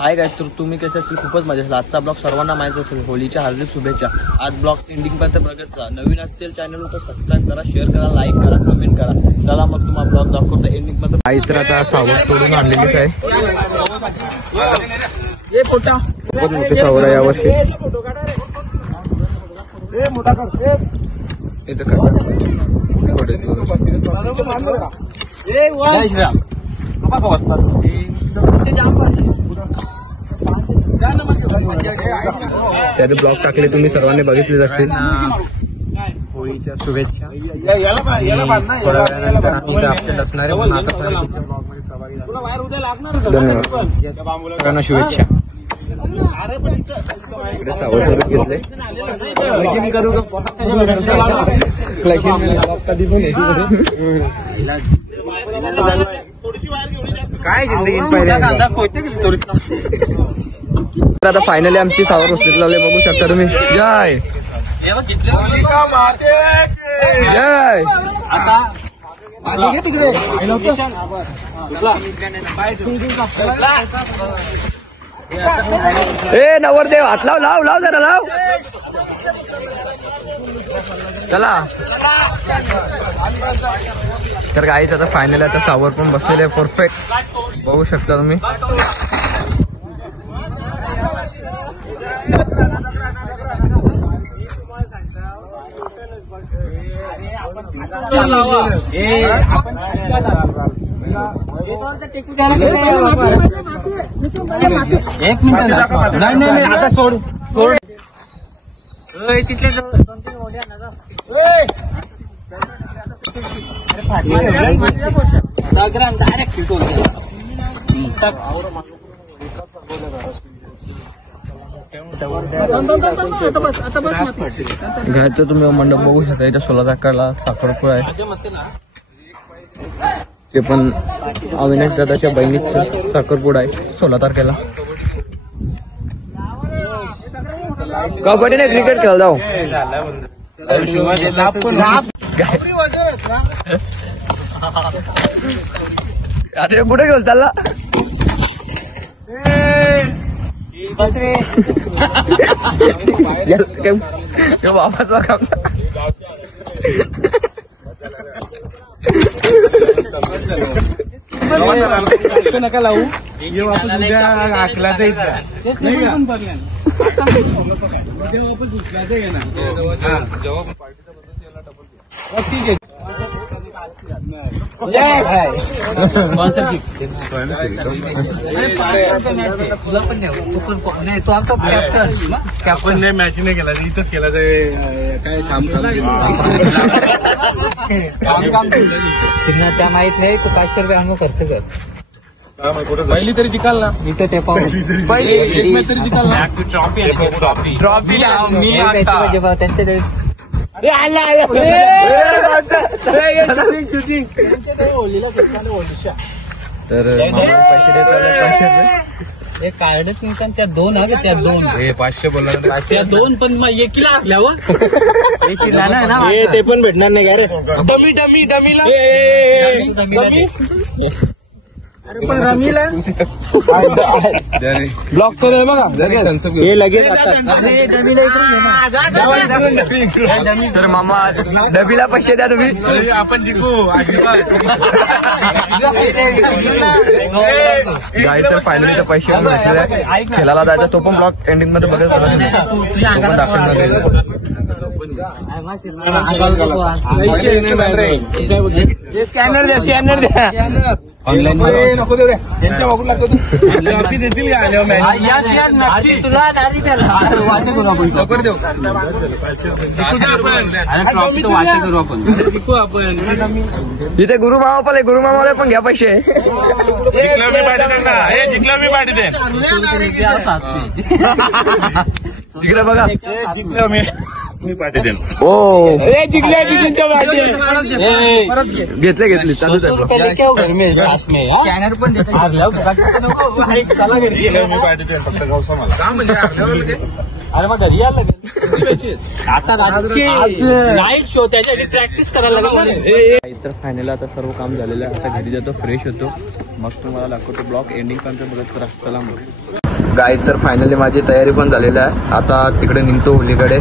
Hi guys, तर तुम्ही कसे असतील? खूपच मजा असेल. आजचा ब्लॉग सर्वांना माहित असेल. होळीच्या हार्दिक शुभेच्छा. आज ब्लॉग एंडिंग पर्यंत बघत जा. नवीन असतील चॅनलवर तर सबस्क्राईब करा, शेअर करा, लाईक करा, कमेंट करा. चला मग तुम्हाला ब्लॉग दाखवतो एंडिंग पर्यंत. काहीच तर आता सावध तोडून आणलेलीच आहे. खूपच मोठे सावर आहे यावर्षी. त्याचे ब्लॉग टाकले तुम्ही सर्वांनी बघितलेच असतील. होळीच्या शुभेच्छा. थोड्या वेळानंतर आम्ही अपडेट असणार आहे. आता धन्यवाद. सगळ्यांना शुभेच्छा. सावध घेतले करू कधी पण काय जिंदगी पहिले. आता फायनली आमची सावर उचलत लावले बघू शकता तुम्ही. जय जय. ए नवरदेव हात लाव लाव लाव जरा लाव. चला तर गाईच आता फायनल आता सावर पण बसलेले आहे. परफेक्ट बघू शकता तुम्ही. एक मिनिट नाही नाही आता सोड सोड. तिथले घरात तुम्ही मंडप बघू शकता. इथे 16 तारखेला साखरपुडा आहे. ते पण अविनाश दादाच्या बहिणीचं साखरपुडा आहे 16 तारखेला. कबड्डी नाही क्रिकेट खेळ जाऊ. अरे कुठे घेऊन चालला? वापस बघा. नका लावू. आखला कॅप्टन नाही. मॅच नाही केला इथंच केला. काय काम त्या माहित नाही. तू 500 रुपये आणून खर्च कर. पहिली तरी जिकाल ना. इथं ते पाहून पहिली एक मॅच तरी जिकाल ना. ट्रॉफी त्यांच्या तर पैसे देतात. एक कार्डच मिळतात. त्या 2 आहे. त्या 2 500 बोलला. त्या 2 पण मग एकीला असल्यावर ते पण भेटणार नाही का रे. डमी डमी डमीला पण रमीला ब्लॉक चालू बघा. हे लगेच तर मामा डबीला पैसे द्या तुम्ही. आपण जिंकू. जायचं फायनलीचे पैसे पण भेटले. खेळायला जायचा तो पण ब्लॉक एंडिंग मध्ये बघत स्कॅनर द्या. स्कॅनर द्या. ऑनलाईन नको देऊ रे. त्यांच्या वापरून लागतो. देतील जिंकू आपण. इथे गुरुमामा पण गुरुमामाला पण घ्या पैसे. जिंकला मी पाठी दे. तिकडे बघा. जिंकलं मी पाठी देईन. हो जिंकल्या जिंकलीच्या घेतले घेतले. चालूच आहे. स्कॅनर पण मी पाठी देईन. फक्त गावसा मला. अरे मग घरी यायला लागेल. आता नाईट शो त्याच्या प्रॅक्टिस करायला लागेल. तर फायनल आता सर्व काम झालेलं आहे. आता घरी जातो, फ्रेश होतो, मग तुम्हाला दाखवतो ब्लॉग एंडिंग पर्यंत बघत करा. चला मग. गाईज तर फायनली माझी तयारी पण झालेली आहे. आता तिकडे निघतो होलीकडे.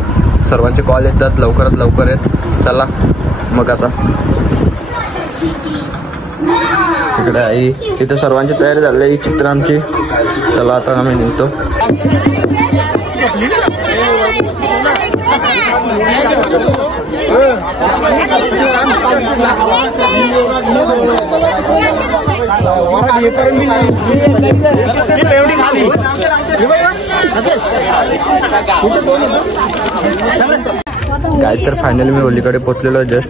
सर्वांचे कॉल येतात लवकरात लवकर येत. चला मग आता तिकडे आई तिथे सर्वांची तयारी झाली आहे. चित्र आमची. चला आता आम्ही निघतो. काय तर फायनली मी होलीकडे पोहोचलेलो जस्ट.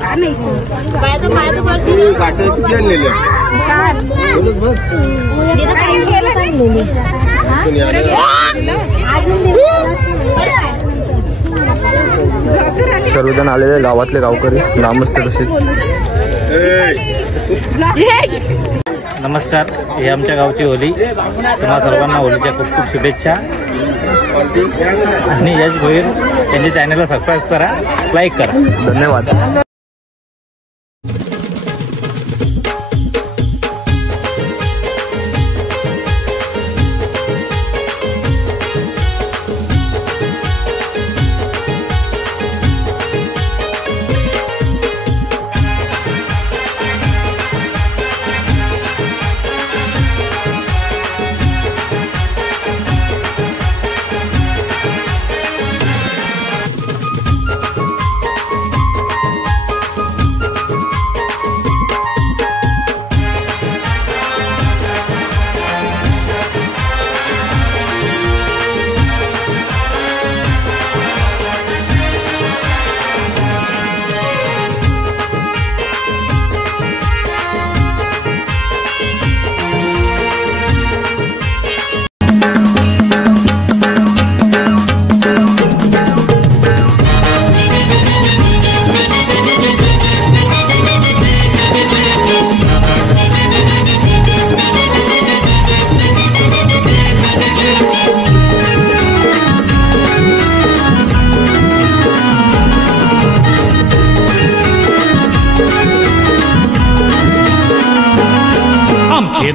सर्वजण आलेले गावातले गावकरी ग्रामस्थ तसेच. नमस्कार, हे आमच्या गावची होली. तुम्हा सर्वांना होलीच्या खूप खूप शुभेच्छा. आणि यश भोईर यांच्या चॅनलला सबस्क्राईब करा, लाईक करा. धन्यवाद.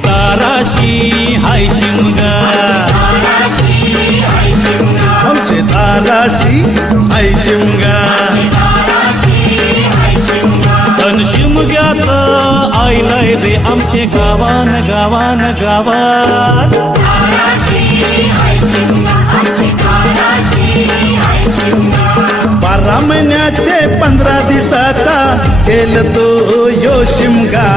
दाराशी हाय शिमगा, आमचे दाराशी हाय शिमगा. तन शिमग्याचं आईलाय रे आमचे गावान गावान गावात. बारा महिन्याचे 15 दिवसाचा केलं तो यो शिमगा.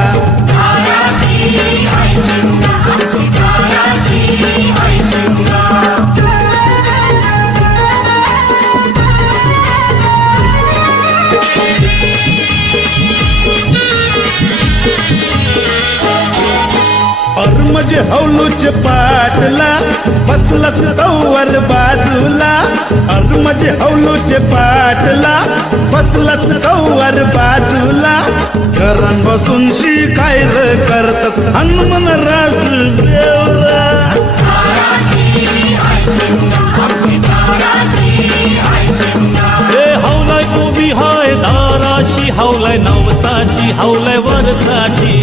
म्हणजे हौलूच्या पाटला बसलाच तवर बाजूला. म्हणजे हौलूच्या पाटला बसलाच तवर बाजूला. घरान बसून शिकायर करतात हनुमान राज देवला. हे हौलाय कोबी हाय दाराशी, हौलाय नवसाची, हौलाय वरसाची.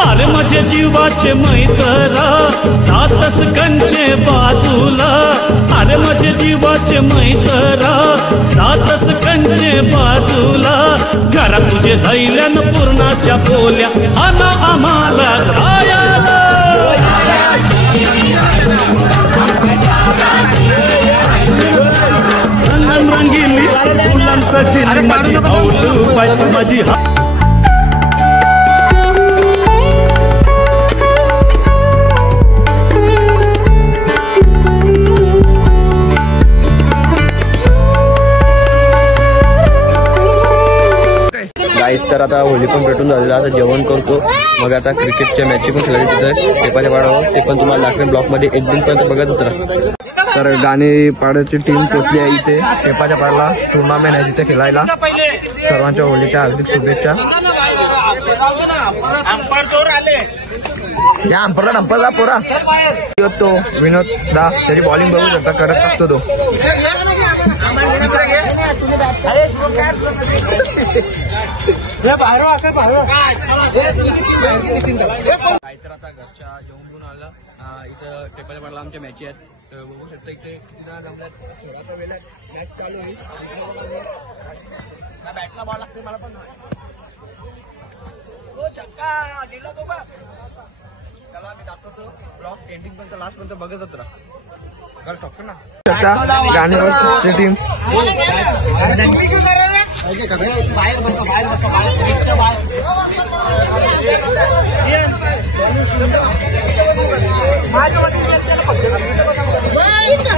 अरे माझ्या जीवाचे मैत्र सातस कंचे बाजूला. अरे माझ्या जीवाचे मैत्र सातस कंचे बाजूला. घरात तुझे झैल्यान पूर्णाच्या पोल्या आना आम्हाला खायला. रंगीली फुलांचा चिन्ह माझी औलू बाई माझी. तर आता होली पण पेटून झालेला. आता जेवण करतो, मग आता क्रिकेटच्या मॅची पण खेळायची तिथं. ते पण वाढव, ते पण तुम्हाला दाखवेन ब्लॉग मध्ये. एक दिन पर्यंत बघत होता. तर गाणेपाड्याची टीम पोचली आहे इथे टेपाच्या पाडला टुर्नामेंट आहे तिथे खेळायला. सर्वांच्या होळीच्या हार्दिक शुभेच्छा. या अंपरला पोरा तो विनोद दा त्याची बॉलिंग बघू शकता करत असतो तो. काय तर आता घरच्या जेवण घेऊन आला इथं टेपाच्या पाडला आमच्या मॅची आहेत. बघू शकता इथे किती जण जमल्यात. थोडासा वेळ मॅच चालू होईल. बॅटला बॉल लागते मला पण. गेला तो बघ त्याला आम्ही दाखवतो. ब्लॉक एंडिंग पर्यंत लास्ट पर्यंत बघतच राहा. गाणेवाडची टीम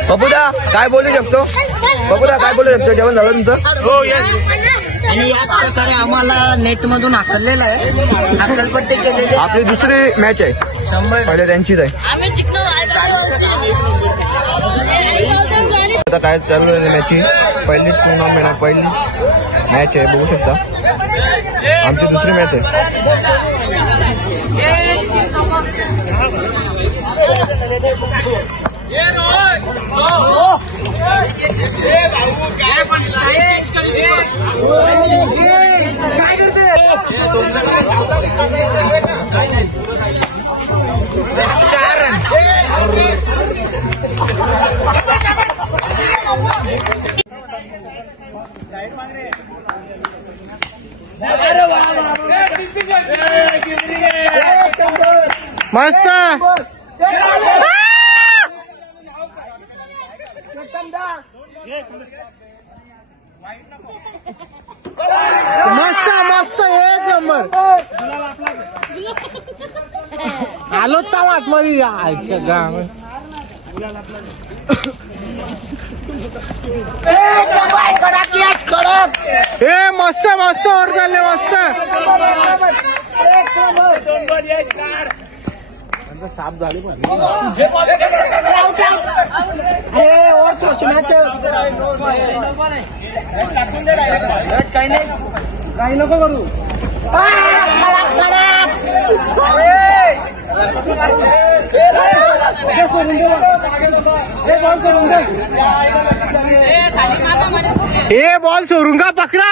बबुदा काय बोलू शकतो. बबुदा काय बोलू शकतो. जेवण झालं तुमचं. हो यस. आणि याच प्रकारे आम्हाला नेट मधून हाकललेलं आहे. हाकलपट्टी केलेली. आपली दुसरी मॅच आहे. पहिले त्यांचीच आहे. आता काय चालू आहे मॅची. पहिली टुर्नामेंट आहे. पहिली मॅच आहे. बघू शकता आमची दुसरी मॅच आहे. मस्त मस्त मस्त एक नंबर. आलो तर आतमध्ये आयच्या गाव. ए मस्त मस्त ओर चालले मस्त. साफ झाली पण काही नको करू. ए बॉल सोडून का पकडा.